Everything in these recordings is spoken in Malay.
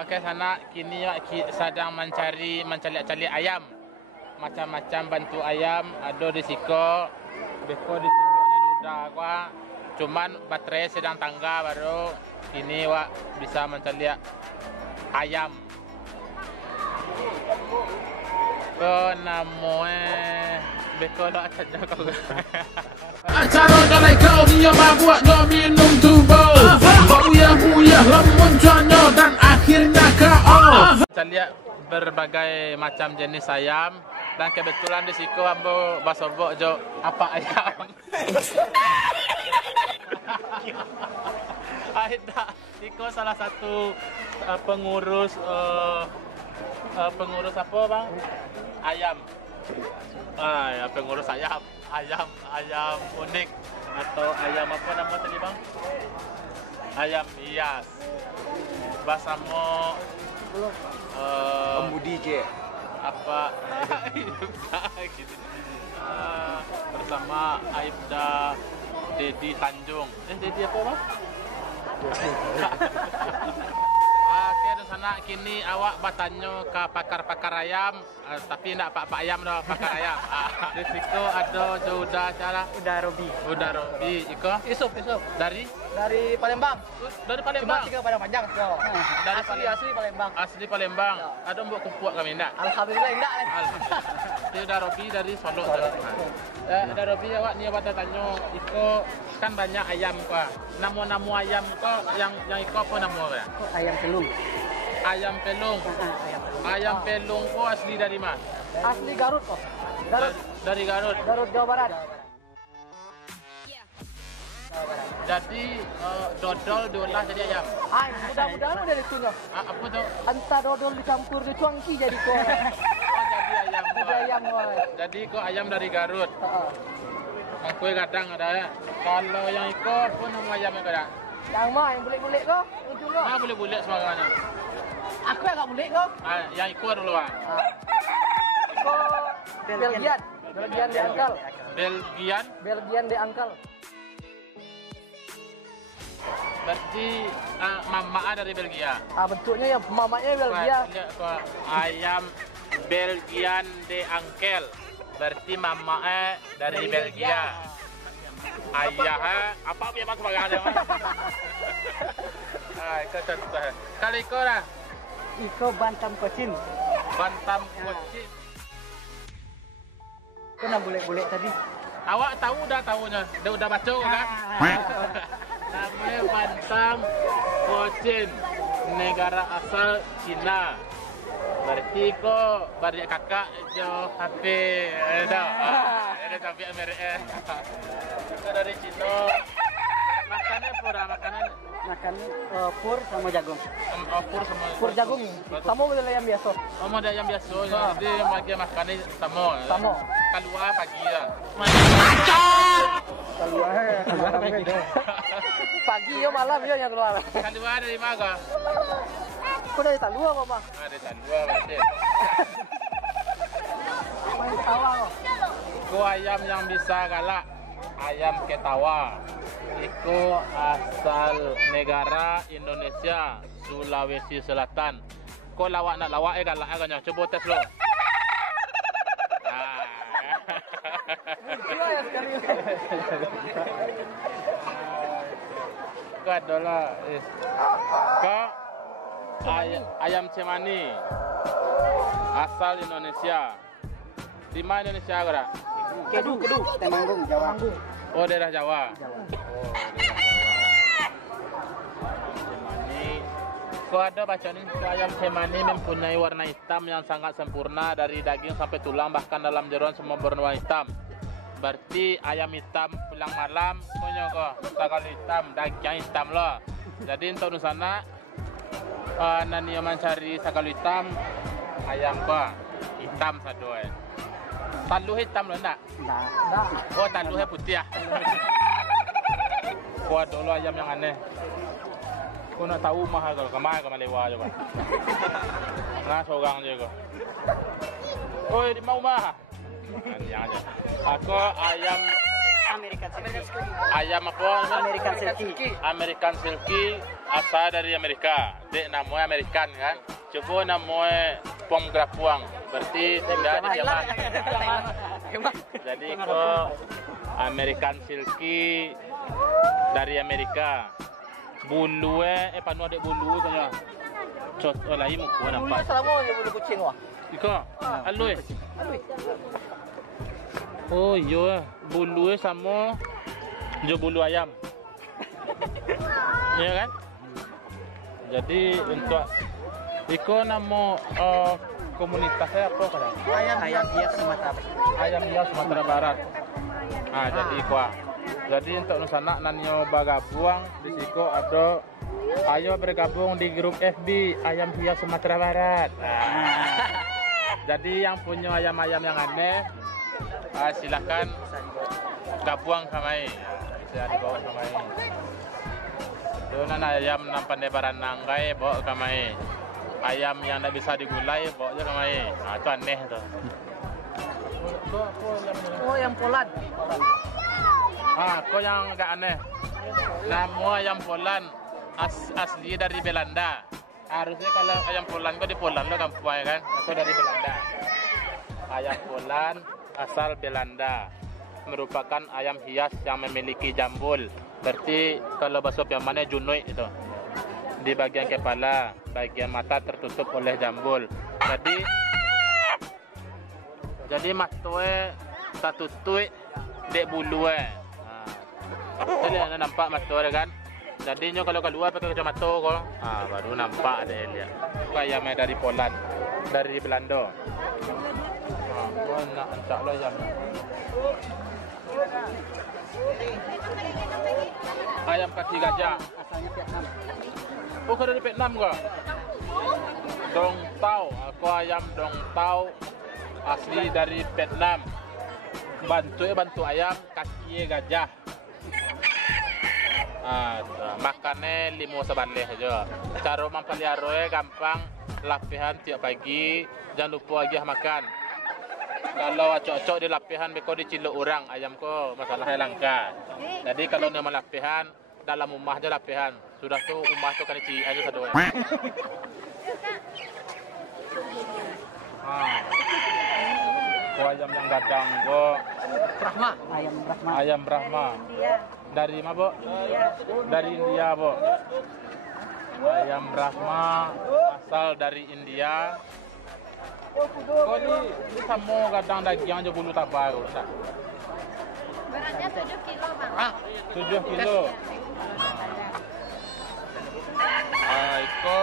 Oke, sana kini sedang mencari ayam. Macam-macam bantu ayam ada di siko. Beko ditunjuknya udah wak. Cuman baterai sedang tangga baru kini wak bisa mencari ayam. Ko namanya beko dak aja kau. Acara kalau kau dia buat kau minum tubuh. Buyah lemun jonyo dan akhirnya kau. Kita lihat berbagai macam jenis ayam dan kebetulan di siku ambo basobok jo apa ayam. Ada Iko salah satu pengurus apa bang? Ayam. Ya pengurus ayam unik atau ayam apa nama tadi bang? Ayam hias. Basamo Pembudi je. apa gitu. Bersama Aibda Dedi Tanjung. Dedi apa bang? Oke, di sana kini awak bertanya ke pakar-pakar ayam, tapi tidak pak ayam dah, pakar ayam. Di situ ada udah cara. Udah Robi. Iko. Yusuf. Dari Palembang. Dari Palembang. Cuma 3 Padang Panjang. Dari asli Palembang. Asli Palembang. Ada mbok kupuak kami enggak? Alhamdulillah enggak. Dia udah Robi dari Solo. Ada Robi awak ni awak tanya iko kan banyak ayam kok. Nama ayam kok yang iko apa nama ya? Ayam pelung. Ayam pelung. Ayam pelung kok asli dari mana? Asli Garut kok. Dari Garut. Garut Jawa Barat. Jadi dodol diolah jadi ayam. Mudah-mudahan udah ditunya. Apa tuh? Entah dodol dicampur di cuangki jadi kok. Oh jadi ayam. Jadi ayam kok. Jadi kok ayam dari Garut. Kue kadang ada ya. Kalau yang iko apa nama ayamnya kadang? Yang mah yang bulik-bulik kok. Ujung kok. Boleh bulat semuanya. Aku yang enggak bulik kok. Yang iko dulu bang. Iko Belgian di Angkal. Belgian di Angkal. Berarti mama dari Belgia. Bentuknya ya mamanya Belgia. Ayam Belgian de Angkel. Berarti mama dari Belgia. Ayah apa dia mas bagaimananya? Kali iko lah. Iko Bantam Kocin. Bantam Kocin. Kena bulik-bulik tadi. Awak tahunya. Udah baca kan? Namanya Bantam Kocin, negara asal Cina. Berarti kok bari kakak jo HP ada sampai Amerika. Kita dari Cina. Makannya Makan pur sama jagung. Pur jagung. Sama model ayam biasa. Oh, model ayam biasa. Jadi bagi makannya sama. Keluar pagi lah. Keluar pagi. Pagi yo malam yo yang keluar. Keluar dari mana? Kau dari Talua kok, Bang? Dari Talua berarti. Main ketawa kok. Iku ayam yang bisa galak. Ayam ketawa. Iku asal negara Indonesia, Sulawesi Selatan. Kau lawak galak agaknya. Coba tes lo. Iya ya sekali. Kau adalah ayam cemani asal Indonesia. Di mana Indonesia kira? Kedu, Temanggung, Jawa. Oh, daerah Jawa. Kau ada baca nih, ayam cemani mempunyai warna hitam yang sangat sempurna dari daging sampai tulang, bahkan dalam jeroan semua berwarna hitam. Berarti ayam hitam pulang malam punya kok sakal hitam, daging hitam loh. Jadi untuk sana nani yang mencari sakal hitam ayam kok hitam satu talu hitam loh enggak? Enggak. Oh talunya putih ya. Kau dulu ayam yang aneh. Kau nak tahu mahal kalau kemana lewat coba. Nah seorang je kau. Oh di mau mah? Yang aja. Aku ayam Ayam apa? American Silky. American Silky asal dari Amerika. Dek namanya American kan. Coba namanya Pom Grapuang. Berarti tidak di Jerman. Jadi kok American Silky dari Amerika. Bulunya panu ada bulu kaya. Cot oleh muka nampak. Bulu selama dia bulu kucing wah. Iko, aloi. Oh iya, bulunya sama jo bulu ayam. Iya kan? Jadi untuk Iko nama komunitasnya apa kan? Ayam hias Sumatera. Ayam hias Sumatera Barat. Jadi Iko. Jadi untuk nusana nanyo bagabung di siko ada ayo bergabung di grup FB Ayam Hias Sumatera Barat. Jadi yang punya ayam-ayam yang aneh silakan gabung kami. Bisa dibawa kami. Tuh ayam nampan lebaran nanggai bawa kami. Ayam yang tidak bisa digulai bawa aja kami. Itu aneh tuh. Oh, yang Poland. Kok yang agak aneh. Nama ayam Poland asli dari Belanda. Harusnya kalau ayam Poland kok di Poland lo kampung kan? Aku dari Belanda. Ayam Poland asal Belanda. Merupakan ayam hias yang memiliki jambul. Berarti kalau bahasa Piamannya junui itu. Di bagian kepala, bagian mata tertutup oleh jambul. Jadi matue tak tutui dek buluwe. Jadi anda nampak matue kan? Jadi nyo kalau keluar pakai kacamata kok, baru nampak deh lihat. Ayamnya dari Poland, dari Belanda. Kau nak antak lo ayam. Ayam kaki gajah. Asalnya Vietnam. Oh, kau dari Vietnam kok? Dong tau, aku ayam dong tau asli dari Vietnam. Bantu ayam kaki gajah. Makannya limo sebaleh aja. Cara mempelihara gampang, lapihan tiap pagi, jangan lupa lagi makan. Kalau acok-acok di lapihan, beko diciluk orang, ayam ko masalahnya langka. Jadi kalau nama lapihan, dalam rumah aja lapihan. Sudah tuh rumah tuh kan ci aja satu. Ayam yang gadang go. Brahma. Ayam Brahma. Ayam Brahma. Dari mana, Bo? Dari India, Bo. Ayam Brahma asal dari India. Kau ni sama gadang daging aja bulu tabak. Beratnya 7 kilo, Bang. 7 kilo. Iko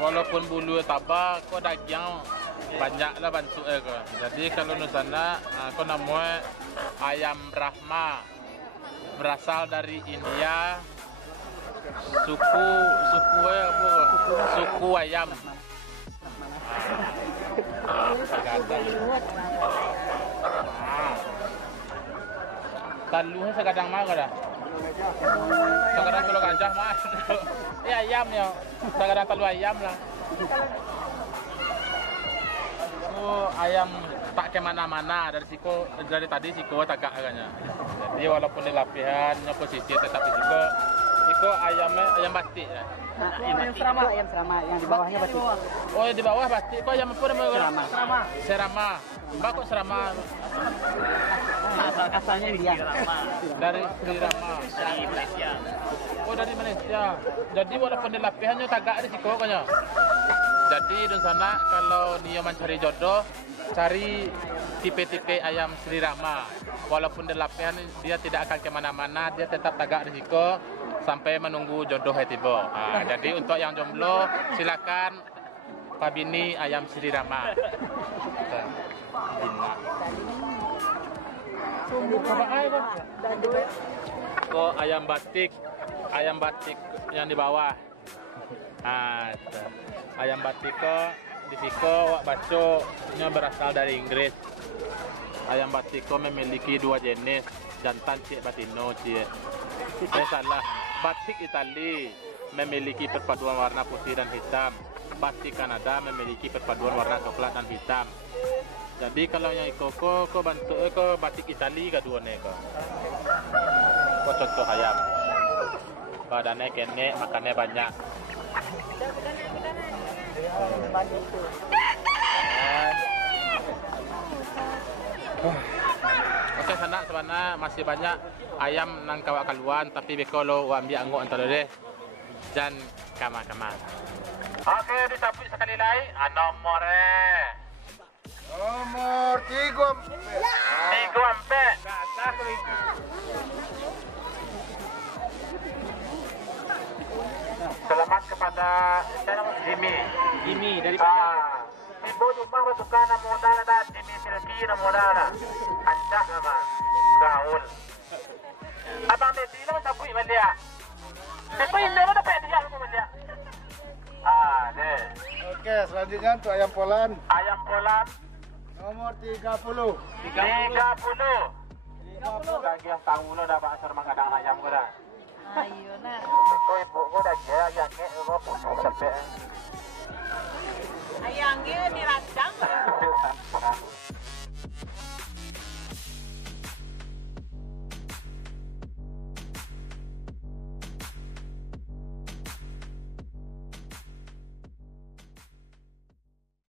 walaupun bulu tabak, kau daging banyaklah bantu kau. Jadi kalau nusana, kau namanya ayam Brahma. Berasal dari India, suku ayam. Talunya segadang mah dah. Segadang telur gajah mah. Ayam ya. Segadang telur ayam lah. Ayam tak kemana-mana dari tadi siko tagak agaknya. Jadi walaupun di lapihannya posisi tetap di siko. Siko ayam batik ya. Ayam serama yang di bawahnya batik. Oh di bawah batik. Kok ayam apa namanya? Serama. Mbak kok serama? Asalnya India. Dari Sri Rama. Dari Malaysia. Oh dari Malaysia. Jadi walaupun di lapihannya tagak di siko kayaknya. Jadi di sana kalau dia mencari jodoh, cari tipe-tipe ayam Sri Rama. Walaupun di lapihan dia tidak akan kemana-mana, dia tetap tagak di situ sampai menunggu jodoh tiba. Jadi untuk yang jomblo silakan Pak Bini ayam Sri Rama. Kok ayam batik yang di bawah. Ayam batiko di siko wak baconya berasal dari Inggris. Ayam batiko memiliki 2 jenis, jantan cik batino cik. Salah, batik Itali memiliki perpaduan warna putih dan hitam. Batik Kanada memiliki perpaduan warna coklat dan hitam. Jadi kalau yang iko ko bantu ko batik Itali kedua ne ko. Ko contoh ayam. Badannya kene, makannya banyak. Oke, sana sebenarnya masih banyak ayam nang kawak kaluan, tapi bekolo ambil angguk antara deh. Dan kama-kama. Oke, disapui sekali lagi. Nomornya. Nomor 3. 3 Selamat kepada Jimmy dari Padang. Ibu rumah bertukar nama modal ada Jimmy Silky nama modal ada. Ancak nama Gaul. Abang Dedi lah sabui balik. Siapa ini mana dapat dia aku balik. Deh. Oke, selanjutnya untuk ayam Poland. Ayam Poland Nomor 30. 30. Lagi yang tahu lo dah bahasa rumah kadang ayam ko dah. Ayo na. Ko ibu ko dah dia yang ke ko sampai. Ayangnya diracak.